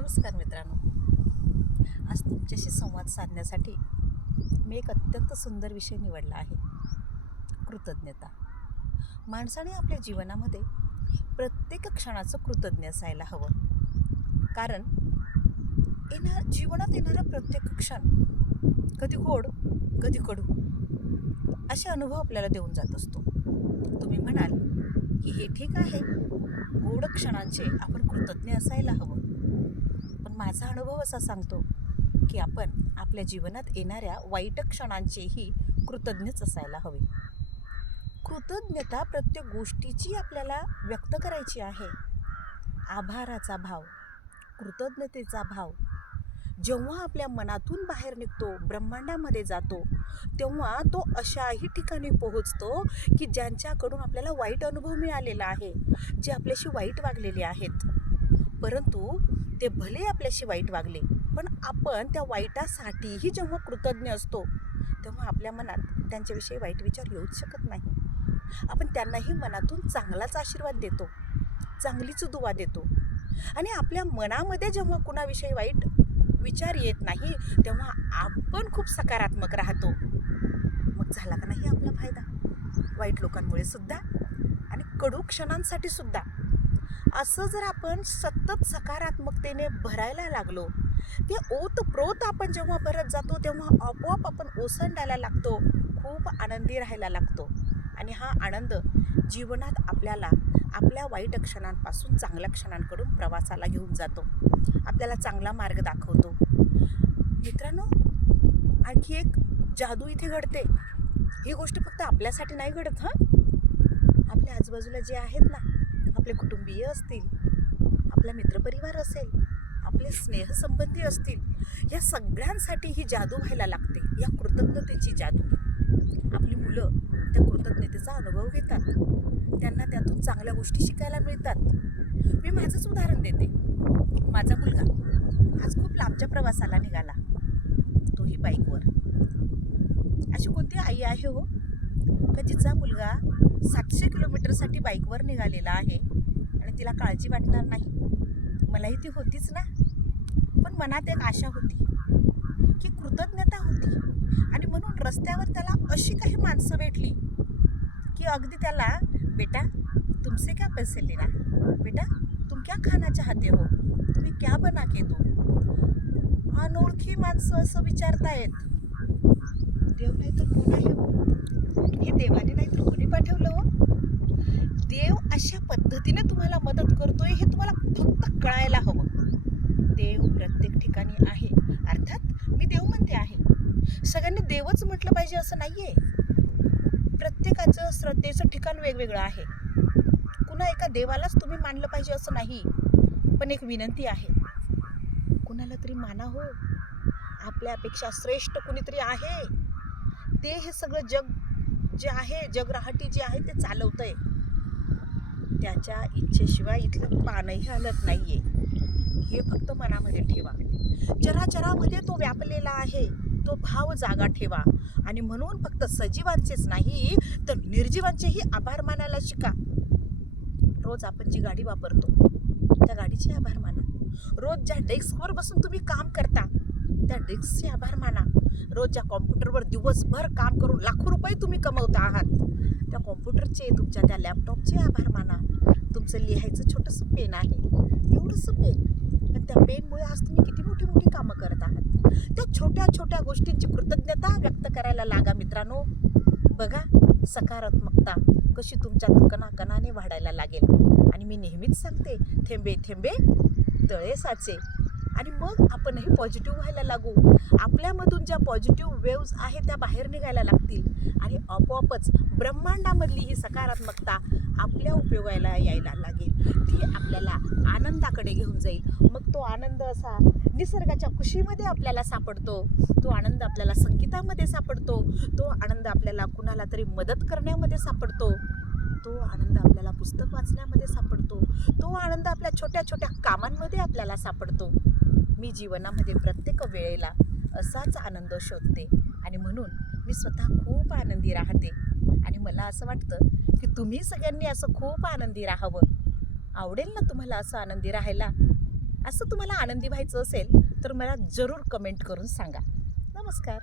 नमस्कार मित्रांनो, आज तुमच्याशी संवाद साधण्यासाठी मी एक अत्यंत सुंदर विषय निवडला आहे. कृतज्ञता. माणसाने आपल्या जीवनामध्ये प्रत्येक क्षणाचं कृतज्ञ असायला हवं. कारण जीवनात येणारा प्रत्येक क्षण कधी गोड कधी कडू असे अनुभव आपल्याला देऊन जात असतो. तुम्ही म्हणाल की हे ठीक आहे, गोड क्षणांचे आपण कृतज्ञ असायला हवं. पण माझा अनुभव असा सांगतो की आपण आपल्या जीवनात येणाऱ्या वाईट क्षणांचेही कृतज्ञच असायला हवे. कृतज्ञता प्रत्येक गोष्टीची आपल्याला व्यक्त करायची आहे. आभाराचा भाव, कृतज्ञतेचा भाव जेव्हा आपल्या मनातून बाहेर निघतो, ब्रह्मांडामध्ये जातो, तेव्हा तो अशाही ठिकाणी पोहोचतो की ज्यांच्याकडून आपल्याला वाईट अनुभव मिळालेला आहे, जे आपल्याशी वाईट वागलेले आहेत. परंतु ते भले आपल्याशी वाईट वागले, पण आपण त्या वाईटासाठीही जेव्हा कृतज्ञ असतो, तेव्हा आपल्या मनात त्यांच्याविषयी वाईट विचार येऊच शकत नाही. आपण त्यांनाही मनातून चांगलाच आशीर्वाद देतो, चांगलीच दुवा देतो. आणि आपल्या मनामध्ये जेव्हा कुणाविषयी वाईट विचार येत नाही, तेव्हा आपण खूप सकारात्मक राहतो. मग झाला का नाही आपला फायदा? वाईट लोकांमुळे सुद्धा आणि कडू क्षणांसाठी सुद्धा. असं जर आपण सतत सकारात्मकतेने भरायला लागलो, ते ओतप्रोत आपण जेव्हा भरत जातो, तेव्हा आपोआप आपण ओसंडायला लागतो, खूप आनंदी राहायला लागतो. आणि हा आनंद जीवनात आपल्याला आपल्या वाईट क्षणांपासून चांगल्या क्षणांकडून प्रवासाला घेऊन जातो, आपल्याला चांगला मार्ग दाखवतो. मित्रांनो, आणखी एक जादू इथे घडते. ही गोष्ट फक्त आपल्यासाठी नाही घडत. आपल्या आजूबाजूला जे आहेत ना, आपले कुटुंबीय असतील, आपला मित्रपरिवार असेल, आपले स्नेहसंबंधी असतील, या सगळ्यांसाठी ही जादू व्हायला लागते, या कृतज्ञतेची जादू. आपली मुलं त्या कृतज्ञतेचा अनुभव घेतात, त्यांना त्यातून चांगल्या गोष्टी शिकायला मिळतात. मी माझंच उदाहरण देते. माझा मुलगा आज खूप लांबच्या प्रवासाला निघाला, तोही बाईकवर. अशी कोणती आई आहे हो का जिचा मुलगा 700 किलोमीटरसाठी बाईकवर निघालेला आहे आणि तिला काळजी वाटणार नाही? मलाही ती होतीच ना. पण मनात एक आशा होती, की कृतज्ञता होती. आणि म्हणून रस्त्यावर त्याला अशी काही माणसं भेटली की अगदी त्याला, बेटा तुमसे क्या पैसे लेना, बेटा तुम क्या खाना चाहते हो, तुम्ही क्या बना के दो. अनोळखी माणसं असं विचारतायत. देव नाही तर कोण आहे हो? हे देवाने नाही तर कोणी पाठवलं हो? देव अशा पद्धतीने तुम्हाला मदत करतोय हे तुम्हाला फक्त कळायला हवं. देव प्रत्येक ठिकाणी आहे. अर्थात मी देव म्हणते आहे, सगळ्यांनी देवच म्हटलं पाहिजे असं नाहीये. प्रत्येकाचं श्रद्धेचं ठिकाण वेगवेगळं आहे. कुणा एका देवालाच तुम्ही मानलं पाहिजे असं नाही. पण एक विनंती आहे, कुणाला तरी माना हो. आपल्यापेक्षा श्रेष्ठ कुणीतरी आहे. ते हे सगळं जग जे आहे, जगराहाटी जे आहे ते चालवतंय. त्याच्या इच्छेशिवाय इथलं पानही हलत नाहीये. हे फक्त मनामध्ये ठेवा. चराचरामध्ये तो व्यापलेला आहे, तो भाव जागा ठेवा. आणि म्हणून फक्त सजीवांचेच नाही तर निर्जीवांचेही आभार मानायला शिका. रोज आपण जी गाडी वापरतो त्या गाडीचे आभार माना. रोज ज्या डेस्कवर बसून तुम्ही काम करता त्या डेस्कचे आभार माना. रोज ज्या कॉम्प्युटरवर दिवसभर काम करून लाखो रुपये तुम्ही कमवता आहात, त्या कॉम्प्युटरचे, तुमच्या त्या लॅपटॉपचे आभार माना. तुमचं लिहायचं छोटंसं पेन आहे, एवढंसं पेन, पण त्या पेनमुळे आज तुम्ही किती मोठी मोठी कामं करत आहात. त्या छोट्या छोट्या गोष्टींची कृतज्ञता व्यक्त करायला लागा मित्रांनो. बघा सकारात्मकता कशी तुमच्या कणाकणाने वाढायला लागेल. आणि मी नेहमीच सांगते, थेंबे थेंबे तळे साचे. आणि मग आपणही पॉझिटिव्ह व्हायला लागू. आपल्यामधून ज्या पॉझिटिव्ह वेव्ज आहेत त्या बाहेर निघायला लागतील आणि आपोआपच ब्रह्मांडामधली ही सकारात्मकता आपल्या उपयोगाला यायला लागेल. ती आपल्याला आनंदाकडे घेऊन जाईल. मग तो आनंद असा निसर्गाच्या खुशीमध्ये आपल्याला सापडतो, तो आनंद आपल्याला संगीतामध्ये सापडतो, तो आनंद आपल्याला कुणाला तरी मदत करण्यामध्ये सापडतो, तो आनंद आपल्याला पुस्तक वाचण्यामध्ये सापडतो, तो आनंद आपल्या छोट्या छोट्या कामांमध्ये आपल्याला सापडतो. मी जीवनामध्ये प्रत्येक वेळेला असाच आनंद शोधते आणि म्हणून मी स्वतः खूप आनंदी राहते. आणि मला असं वाटतं की तुम्ही सगळ्यांनी असं खूप आनंदी राहावं. आवडेल ना तुम्हाला असं आनंदी राहायला? असं तुम्हाला आनंदी व्हायचं असेल तर मला जरूर कमेंट करून सांगा. नमस्कार.